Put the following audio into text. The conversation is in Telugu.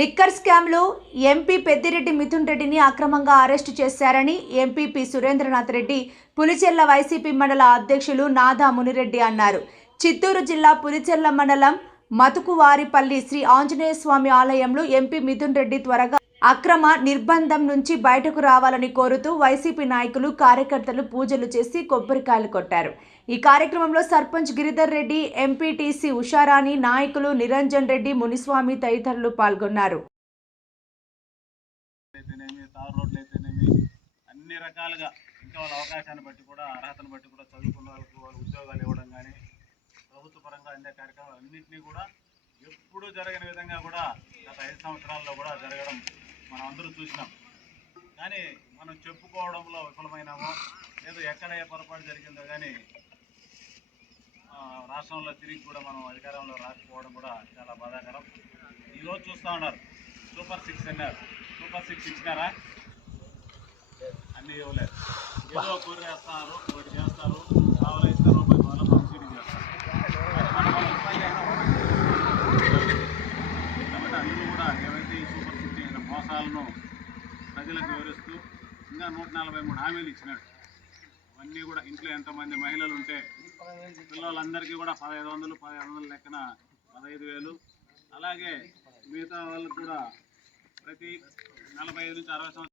లిక్కర్ స్కామ్లో ఎంపీ పెద్దిరెడ్డి మిథున్ రెడ్డిని అక్రమంగా అరెస్టు చేశారని ఎంపీపీ సురేంద్రనాథ్ రెడ్డి పులిచెర్ల వైసీపీ మండల అధ్యక్షులు నాదా మునిరెడ్డి అన్నారు. చిత్తూరు జిల్లా పులిచెర్ల మండలం మతుకువారిపల్లి శ్రీ ఆంజనేయ స్వామి ఆలయంలో ఎంపీ మిథున్ రెడ్డి త్వరగా అక్రమ నిర్బంధం నుంచి బయటకు రావాలని కోరుతూ వైసీపీ నాయకులు కార్యకర్తలు పూజలు చేసి కొబ్బరికాయలు కొట్టారు. ఈ కార్యక్రమంలో సర్పంచ్ గిరిధర్ రెడ్డి, ఎంపీటీసీ ఉషారాణి, నాయకులు నిరంజన్ రెడ్డి, మునిస్వామి తదితరులు పాల్గొన్నారు. అన్ని రకాలుగా ఇంకా వాళ్ళ అవకాశాన్ని బట్టి కూడా అర్హతను బట్టి కూడా చదువుకున్న వాళ్ళకి వాళ్ళ ఉద్యోగాలు ఇవ్వడం కానీ ప్రభుత్వ పరంగా అన్ని కార్యక్రమాలు అన్నింటినీ కూడా ఎప్పుడూ జరగని విధంగా కూడా గత 5 సంవత్సరాల్లో కూడా జరగడం మనం అందరూ చూసినాం. కానీ మనం చెప్పుకోవడంలో విఫలమైనామో ఏదో ఎక్కడ ఏ పొరపాటు జరిగిందో కానీ రాష్ట్రంలో తిరిగి కూడా మనం అధికారంలో రాకపోవడం కూడా చాలా బాధాకరం. ఈరోజు చూస్తూ ఉన్నారు సూపర్ 6 అన్నారు. సూపర్ 6 ఇచ్చినారా? అన్నీ ఇవ్వలేదు. ఏదో కూర వేస్తారు, ఒకటి చేస్తారు, కావాలైతే రూపాయి వల్ల పంపిణీ చేస్తారు. కాబట్టి అందరూ కూడా ఏవైతే ఈ సూపర్ 6 అయిన మోసాలను ప్రజలకు వివరిస్తూ ఇంకా 143 హామీలు ఇచ్చినాడు. అవన్నీ కూడా ఇంట్లో ఎంతమంది మహిళలు ఉంటే పిల్లలందరికీ కూడా 1500 లెక్కన 15,000, అలాగే మిగతా వాళ్ళకు కూడా ప్రతి 45 నుంచి 60 సంవత్సరాలు